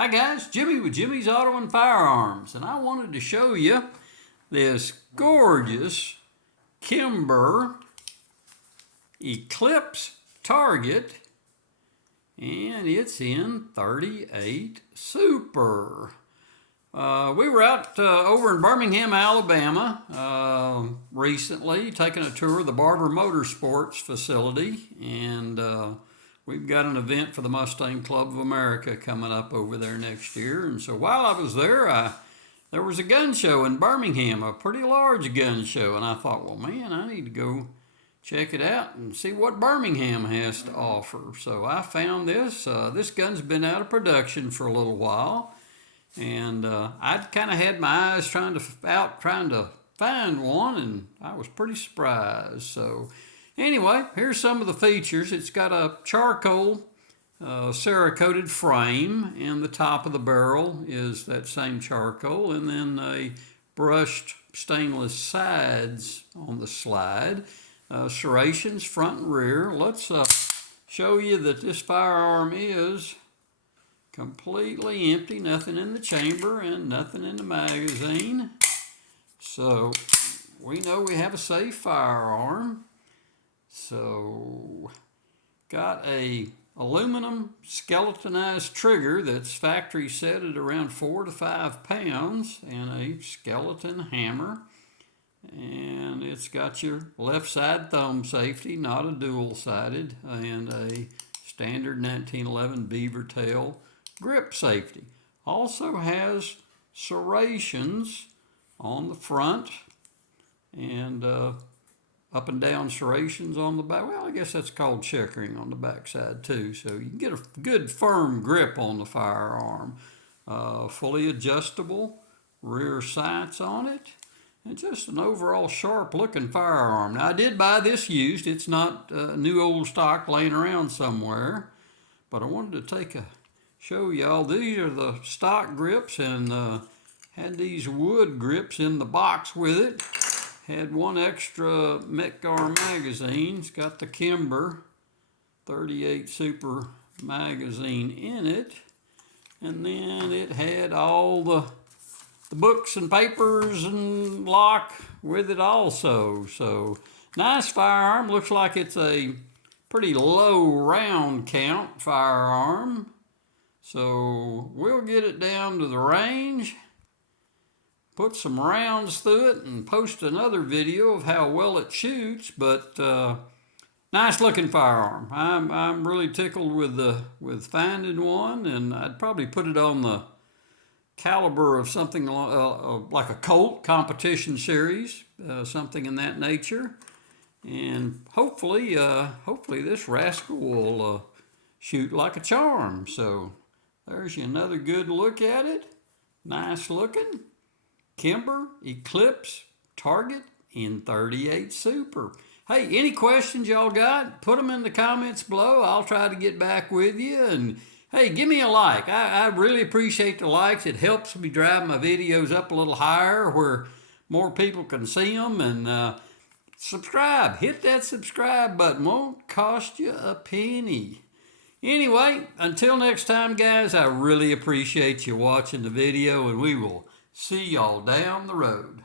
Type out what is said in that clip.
Hi guys, Jimmy with Jimmy's Auto and Firearms, and I wanted to show you this gorgeous Kimber Eclipse target, and it's in 38 Super. We were out over in Birmingham, Alabama recently, taking a tour of the Barber Motorsports facility, and we've got an event for the Mustang Club of America coming up over there next year. And so while I was there, there was a gun show in Birmingham, a pretty large gun show, and I thought, well, man, I need to go check it out and see what Birmingham has to offer. So I found this. This gun's been out of production for a little while, and I'd kind of had my eyes trying to find one, and I was pretty surprised. So anyway, here's some of the features. It's got a charcoal Cerakoted frame, and the top of the barrel is that same charcoal, and then a brushed stainless sides on the slide. Serrations front and rear. Let's show you that this firearm is completely empty, nothing in the chamber and nothing in the magazine. So we know we have a safe firearm. So got a aluminum skeletonized trigger that's factory set at around 4 to 5 pounds, and a skeleton hammer. And it's got your left side thumb safety, not a dual-sided, and a standard 1911 beaver tail grip safety. Also has serrations on the front and up and down serrations on the back. Well, I guess that's called checkering on the back side too, so you can get a good firm grip on the firearm. Fully adjustable rear sights on it, and just an overall sharp looking firearm. Now, I did buy this used. It's not new old stock laying around somewhere, but I wanted to show y'all. These are the stock grips, and had these wood grips in the box with it. Had one extra Metgar magazine. It's got the Kimber 38 Super magazine in it, and then it had all the books and papers and lock with it also. So nice firearm. Looks like it's a pretty low round count firearm. So we'll get it down to the range, put some rounds through it, and post another video of how well it shoots. But nice looking firearm. I'm really tickled with finding one, and I'd probably put it on the caliber of something like a Colt competition series, something in that nature. And hopefully this rascal will shoot like a charm. So there's another good look at it. Nice looking Kimber Eclipse target in 38 Super. Hey, any questions y'all got? Put them in the comments below. I'll try to get back with you. And hey, give me a like. I really appreciate the likes. It helps me drive my videos up a little higher where more people can see them. And subscribe. Hit that subscribe button. Won't cost you a penny. Anyway, until next time, guys, I really appreciate you watching the video, and we will see y'all down the road.